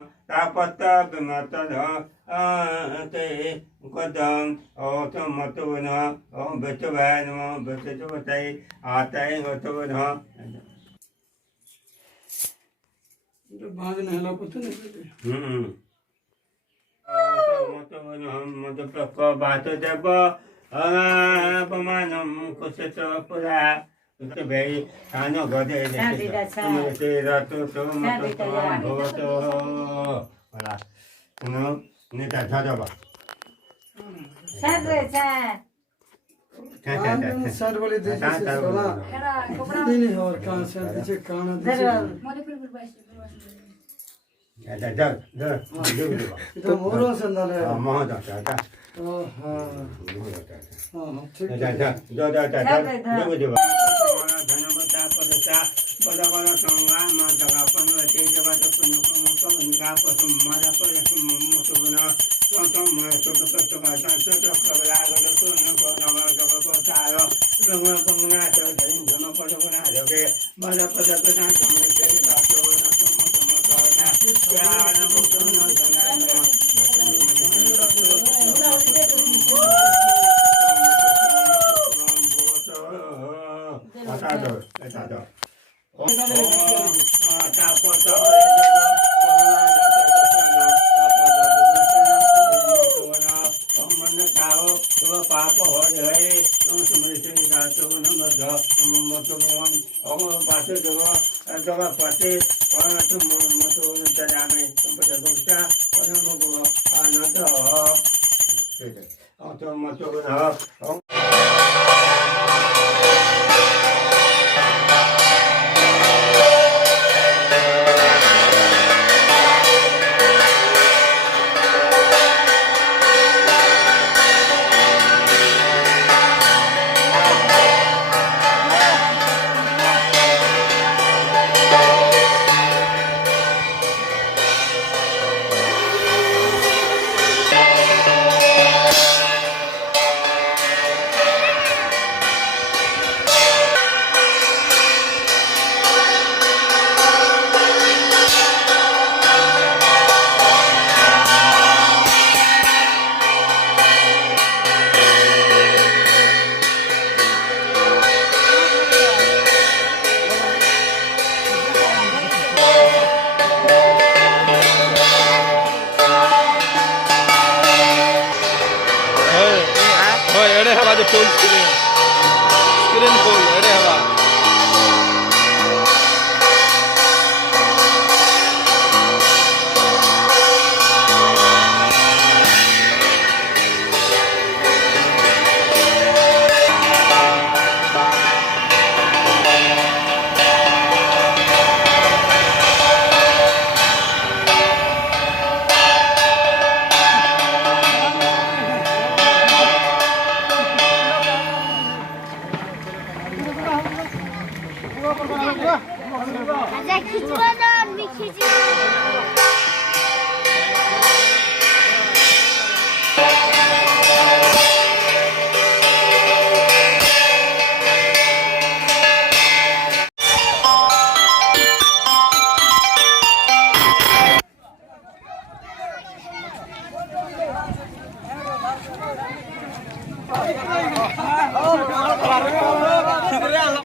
तापत्ता गमतद ते कदम मतवन बेचवैन बेचवतै आतै गतवन भाग नहीं ला पता नहीं मतवन मत प्रक बात देव अपमानम कुशत पुरा भाई कानो गदे तेरा तो मत भवतो voilà no नेता झाडबा सर रे सर बोले दे सोना नहीं और कहां से पीछे काना दे जा जा जा तो मोरो संदाले मोह जाता था हां ठीक जा जा जा जा जा देव देव धनवता पदता पदवल संगा मातगा पनवते जबत पुनकम कमका पसम मारा परसम मोतवना तम छोट कष्ट का संत कबला गद कोन को नव जग को तारो रंग पंगना तो धन धन पदवना जगे मारा पद पदा समते बातो न तम तम कहना क्या नम कोन जना पाप हो जाए तुम समझते जातो नमः मतोवन ओम पाते जगह पते और तुम मतोवन चलाने संपद भक्ता परम गो आनंद ठीक है और तुम मतोवन full screen. Screen full. Ada apa? Ada